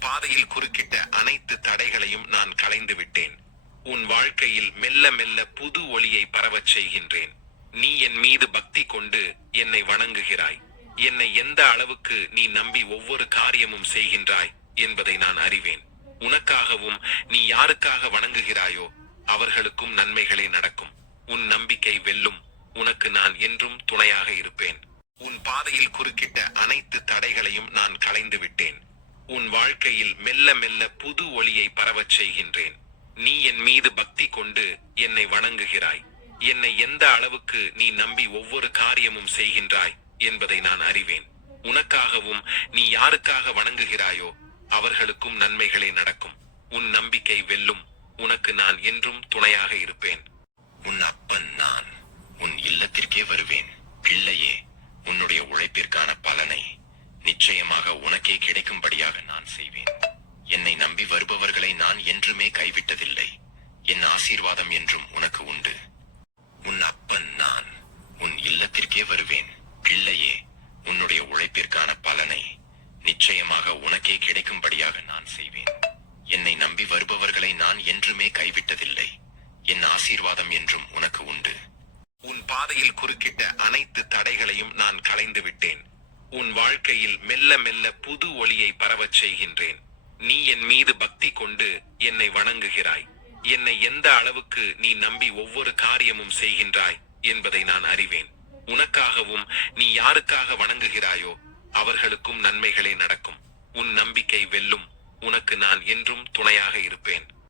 பாதையில் குறுக்கிட்ட அனைத்து தடைகளையும் நான் களைந்து விட்டேன். உன் வாழ்க்கையில் மெல்ல மெல்ல புது ஒளியை பரவச் செய்கின்றேன். நீ என் மீது பக்தி கொண்டு என்னை வணங்குகிறாய். என்னை எந்த அளவுக்கு நீ நம்பி ஒவ்வொரு காரியமும் செய்கின்றாய் என்பதை நான் அறிவேன். உனக்காகவும் நீ யாருக்காக வணங்குகிறாயோ அவர்களுக்கும் நன்மைகளே நடக்கும். உன் நம்பிக்கை வெல்லும். உனக்கு நான் என்றும் துணையாக இருப்பேன். உன் பாதையில் குறுக்கிட்ட அனைத்து தடைகளையும் நான் களைந்து விட்டேன். உன் வாழ்க்கையில் மெல்ல மெல்ல புது ஒளியை பரவச் செய்கின்றேன். நீ என் மீது பக்தி கொண்டு என்னை வணங்குகிறாய். என்னை எந்த அளவுக்கு நீ நம்பி ஒவ்வொரு காரியமும் செய்கின்றாய் என்பதை நான் அறிவேன். உனக்காகவும் நீ யாருக்காக வணங்குகிறாயோ அவர்களுக்கும் நன்மைகளே நடக்கும். உன் நம்பிக்கை வெல்லும். உனக்கு நான் என்றும் துணையாக இருப்பேன். உன் அப்பன் நான் உன் இல்லத்திற்கே வருவேன். பிள்ளையே, உன்னுடைய உழைப்பிற்கான பலனை நிச்சயமாக உனக்கே கிடைக்கும்படியாக நான் செய்வேன். என்னை நம்பி வருபவர்களை நான் என்றுமே கைவிட்டதில்லை. என் ஆசீர்வாதம் என்றும் உனக்கு உண்டு. உன் அப்பன் நான் உன் இல்லத்திற்கே வருவேன். பிள்ளையே, உன்னுடைய உழைப்பிற்கான பலனை நிச்சயமாக உனக்கே கிடைக்கும்படியாக நான் செய்வேன். என்னை நம்பி வருபவர்களை நான் என்றுமே கைவிட்டதில்லை. என் ஆசீர்வாதம் என்றும் உனக்கு உண்டு. உன் பாதையில் குறுக்கிட்ட அனைத்து தடைகளையும் நான் களைந்து விட்டேன். உன் வாழ்க்கையில் மெல்ல மெல்ல புது ஒளியை பரவச் செய்கின்றேன். நீ என் மீது பக்தி கொண்டு என்னை வணங்குகிறாய். என்னை எந்த அளவுக்கு நீ நம்பி ஒவ்வொரு காரியமும் செய்கின்றாய் என்பதை நான் அறிவேன். உனக்காகவும் நீ யாருக்காக வணங்குகிறாயோ அவர்களுக்கும் நன்மைகளே நடக்கும். உன் நம்பிக்கை வெல்லும். உனக்கு நான் என்றும் துணையாக இருப்பேன்.